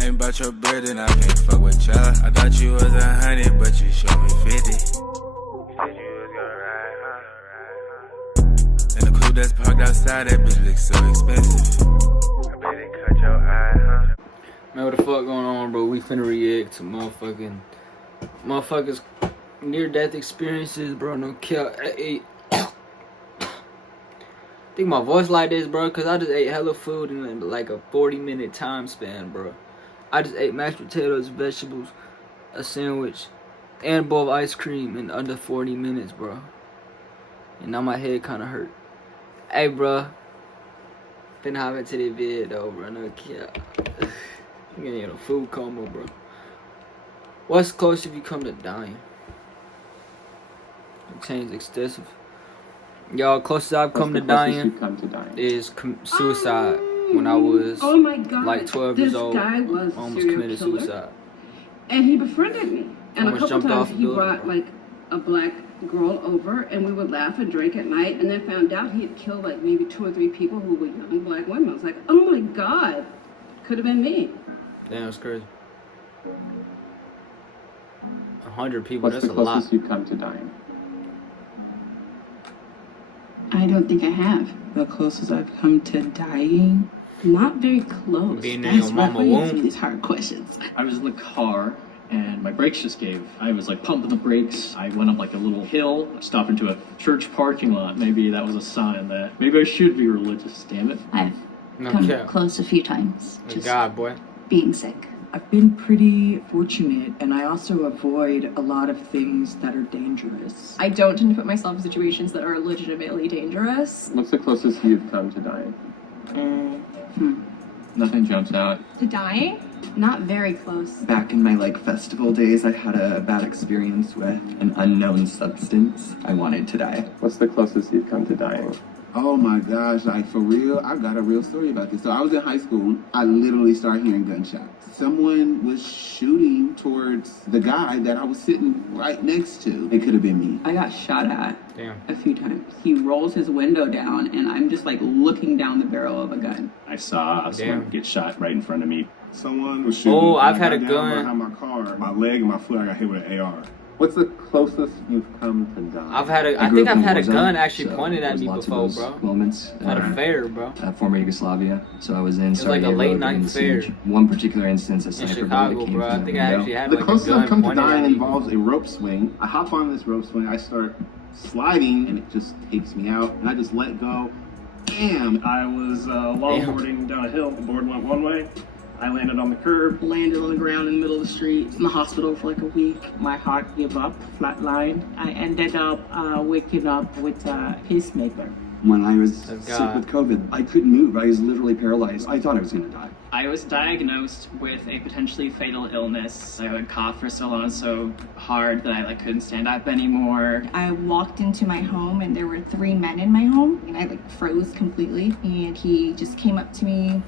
Ain't about your bread and I can't fuck with ya. I thought you was 100, but you showed me 50. You said you was gonna ride, huh? And the coupe that's parked outside, that bitch looks so expensive. I bet it cut your eye, huh? Man, what the fuck going on, bro? We finna react to motherfuckers near-death experiences, bro. No kill. I think my voice like this, bro, because I just ate hella food in like a 40-minute time span, bro. I just ate mashed potatoes, vegetables, a sandwich, and a bowl of ice cream in under 40 minutes, bro. And now my head kind of hurt. Hey, bro. Finna hop into this vid, though, bro. No kill. I'm getting in a food coma, bro. What's close if you come to dying? The change extensive. Y'all, closest I've come to dying is suicide. When I was like 12 years old, I almost committed suicide. And he befriended me. And a couple times he brought bro. like a black girl over, and we would laugh and drink at night, and then found out he had killed like maybe 2 or 3 people who were young black women. I was like, oh my God, could have been me. Damn, that's crazy. 100 people, that's a lot. What's the closest you've come to dying? I don't think I have. The closest I've come to dying? Not very close. Being in your mama womb. These hard questions. I was in the car and my brakes just gave. I was like pumping the brakes. I went up like a little hill, stopped into a church parking lot. Maybe that was a sign that maybe I should be religious, damn it. I've come close a few times. Just God, boy. Being sick. I've been pretty fortunate, and I also avoid a lot of things that are dangerous. I don't tend to put myself in situations that are legitimately dangerous. What's the closest you've come to dying? Nothing jumps out. To dying? Not very close. Back in my festival days, I had a bad experience with an unknown substance. I wanted to die. What's the closest you've come to dying? Oh my gosh, for real, I've got a real story about this. So I was in high school, I literally started hearing gunshots. Someone was shooting towards the guy that I was sitting right next to. It could have been me. I got shot at Damn. a few times. He rolls his window down, and I'm just looking down the barrel of a gun. I saw someone get shot right in front of me. Someone was shooting. Oh, I've had a gun behind my car. My leg and my foot, I got hit with an AR. What's the closest you've come to dying? I think I've had a gun actually pointed at me before, bro. Moments At a fair, bro. Former Yugoslavia. So I was in. It was like a late night fair. One particular instance, a In sniper Chicago, came bro. I through think the I window. actually had The like a closest gun I've come to pointed at dying me. involves a rope swing. I hop on this rope swing, I start sliding, and it just takes me out, and I just let go. Bam! I was longboarding down a hill. The board went one way. I landed on the curb. Landed on the ground in the middle of the street. In the hospital for like a week. My heart gave up, flatlined. I ended up waking up with a pacemaker. When I was Oh, sick God. with COVID, I couldn't move. I was literally paralyzed. I thought I was going to die. I was diagnosed with a potentially fatal illness. I would cough for so long, so hard that I couldn't stand up anymore. I walked into my home and there were 3 men in my home and I froze completely, and he just came up to me,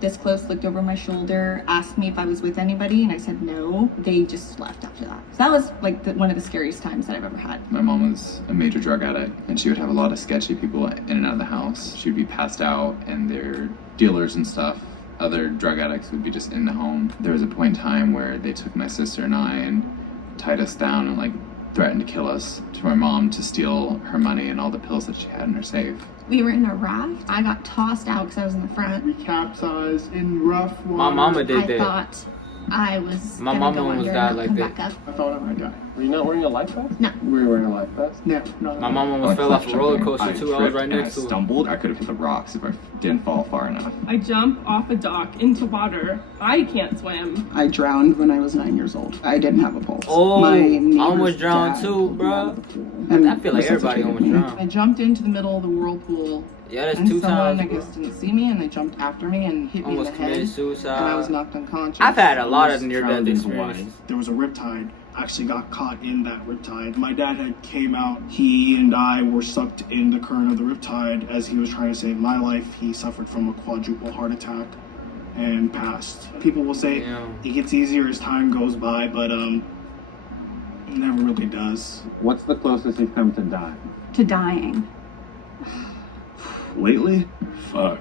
this close, looked over my shoulder, asked me if I was with anybody, and I said no. They just left after that. So that was one of the scariest times that I've ever had. My mom was a major drug addict, and she would have a lot of sketchy people in and out of the house. She would be passed out, and they're dealers and stuff. Other drug addicts would be just in the home. There was a point in time where they took my sister and I and tied us down and threatened to kill us, to my mom to steal her money and all the pills that she had in her safe. We were in a raft. I got tossed out because I was in the front. We capsized in rough water. My mama did that. I thought I was My gonna mama go almost under died and like come that. back up. I thought I might die. Were you not wearing a life vest? No. Were you wearing a life vest? No. My mom almost fell off a roller coaster too. I was right next to I her. stumbled. I could have hit the rocks if I didn't fall far enough. I jump off a dock into water. I can't swim. I drowned when I was 9 years old. I didn't have a pulse. Oh, My I neighbor's almost drowned dad too, pulled me bro. out of the pool and I feel like everybody almost resuscitated me. drowned. I jumped into the middle of the whirlpool. Yeah, that's and 2 someone, times. I bro. guess, didn't see me, and they jumped after me and hit me in Almost the head. committed suicide. And I was knocked unconscious. I've had a lot of Almost near-death drowned in Hawaii. experiences. There was a riptide. I actually got caught in that riptide. My dad had came out. He and I were sucked in the current of the riptide as he was trying to save my life. He suffered from a quadruple heart attack and passed. People will say it gets easier as time goes by, but it never really does. What's the closest you've come to dying? To dying. Lately? Fuck.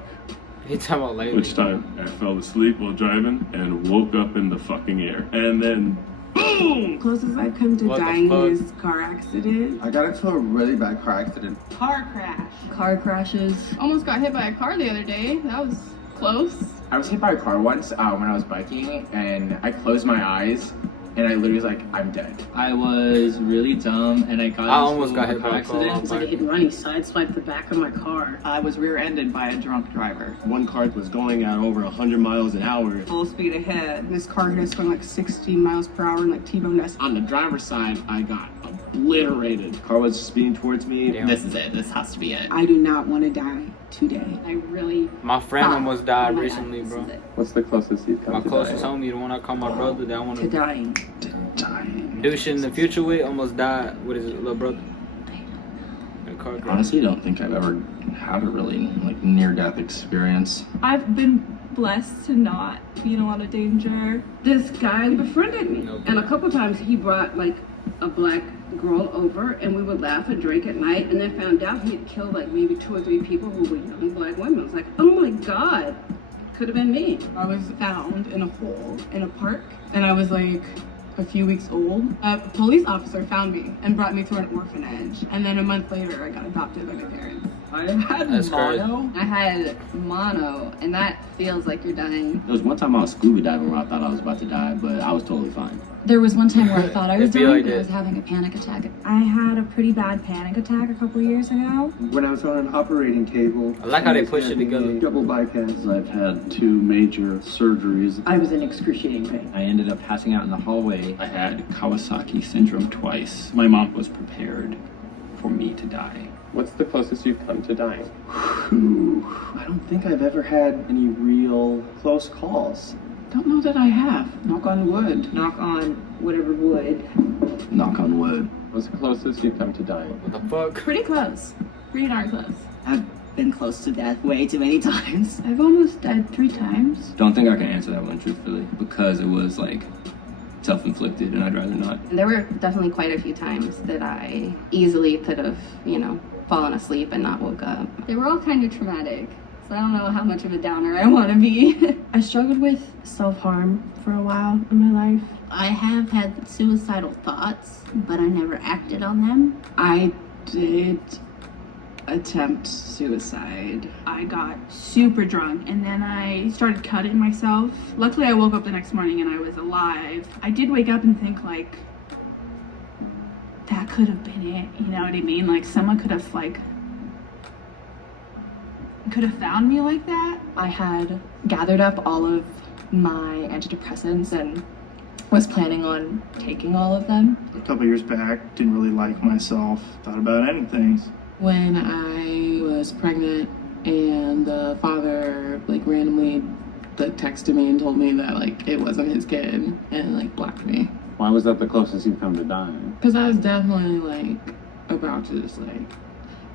He talking about lately. Which time? I fell asleep while driving and woke up in the fucking air. And then, boom! Closest I've come to dying is car accident. I got into a really bad car accident. Car crash. Car crashes. Almost got hit by a car the other day. That was close. I was hit by a car once when I was biking, and I closed my eyes, and I literally was like, I'm dead. I was really dumb, and I almost got hit by a car. It was like a hit and run. He sideswiped the back of my car. I was rear-ended by a drunk driver. One car was going at over 100 miles an hour. Full speed ahead. This car hit us going like 60 miles per hour and like T-boned us. On the driver's side, I got obliterated. Car was speeding towards me. Damn. This is it. This has to be it. I do not want to die today. I really. My friend almost died recently, bro. What's the closest you've come My to closest dying? homie, the one I call my brother, that one To dying. dude shit in the future with almost died with his little brother. In a car crash. Honestly, I don't think I've ever had a really near-death experience. I've been blessed to not be in a lot of danger. This guy befriended me, Okay. and a couple times he brought like a black girl over, and we would laugh and drink at night, and then found out he had killed like maybe 2 or 3 people who were young black women. I was like, oh my god, could have been me. I was found in a hole in a park, and I was like a few weeks old. A police officer found me and brought me to an orphanage, and then a month later I got adopted by my parents. I had That's mono. I had mono, and that feels like you're dying. There was one time I was scuba diving where I thought I was about to die, but I was totally fine. There was one time where I thought I was It'd be dying, like but I that. was having a panic attack. I had a pretty bad panic attack a couple years ago. When I was on an operating table, I like how they push it together. Double bypass. I've had 2 major surgeries. I was in excruciating pain. I ended up passing out in the hallway. I had Kawasaki syndrome twice. My mom was prepared for me to die. What's the closest you've come to dying? I don't think I've ever had any real close calls. Don't know that I have. Knock on wood. Knock on whatever wood. Knock on wood. What's the closest you've come to dying? What the fuck? Pretty close. Pretty darn close. I've been close to death way too many times. I've almost died 3 times. Don't think I can answer that one truthfully because it was like self-inflicted and I'd rather not. There were definitely quite a few times that I easily could have, fallen asleep and not woke up. They were all kind of traumatic, so I don't know how much of a downer I want to be. I struggled with self-harm for a while in my life. I have had suicidal thoughts, but I never acted on them. I did attempt suicide. I got super drunk and then I started cutting myself. Luckily, I woke up the next morning and I was alive. I did wake up and think like, that could have been it. You know what I mean? Like someone could have found me like that. I had gathered up all of my antidepressants and was planning on taking all of them. A couple years back, didn't really like myself, thought about anything. When I was pregnant and the father randomly texted me and told me that it wasn't his kid and blocked me. Why was that the closest you've come to dying? Because I was definitely about to just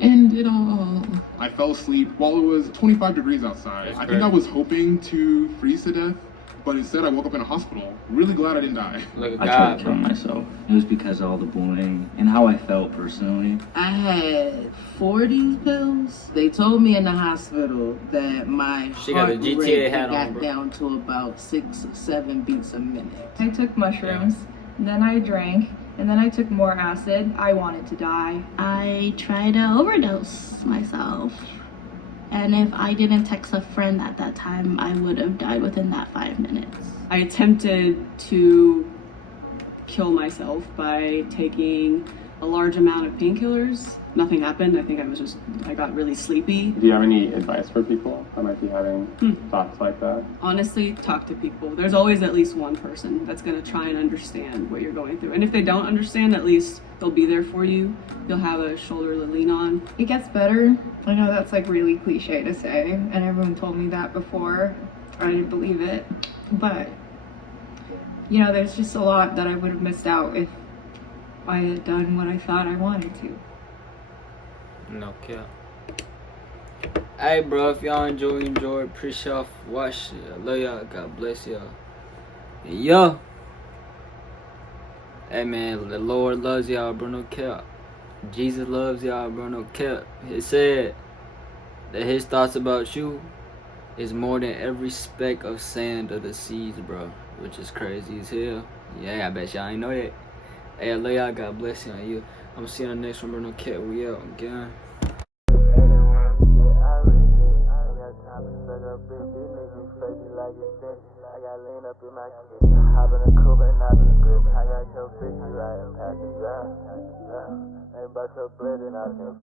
end it all. I fell asleep while it was 25 degrees outside. I think I was hoping to freeze to death, but instead I woke up in a hospital. Really glad I didn't die. Look at I tried God, to bro. kill myself. It was because of all the bullying and how I felt personally. I had 40 pills. They told me in the hospital that my She got a heart GTA rate hat on, got bro. down to about 6 or 7 beats a minute. I took mushrooms, and then I drank, and then I took more acid. I wanted to die. I tried to overdose myself. And if I didn't text a friend at that time, I would have died within that 5 minutes. I attempted to kill myself by taking a large amount of painkillers. Nothing happened. I think I got really sleepy. Do you have any advice for people that might be having thoughts like that? Honestly, talk to people. There's always at least one person that's going to try and understand what you're going through. And if they don't understand, at least they'll be there for you. You'll have a shoulder to lean on. It gets better. I know that's really cliche to say, and everyone told me that before. I didn't believe it. But, there's just a lot that I would have missed out if I had done what I thought I wanted to. No cap. Hey, bro, if y'all enjoy, appreciate y'all for watching. I love y'all. God bless y'all. Yo. Hey, man, the Lord loves y'all, bro. No cap. Jesus loves y'all, bro. No cap. He said that his thoughts about you is more than every speck of sand of the seas, bro. Which is crazy as hell. Yeah, I bet y'all ain't know that. Hey, I love y'all. God bless you. I'm gonna see you on the next one, bro. No cat, we out again. I got lean up in my kitchen. Hop in a coupe and I be gripping. I got your bitch riding past the drive. Ain't about your blood and I can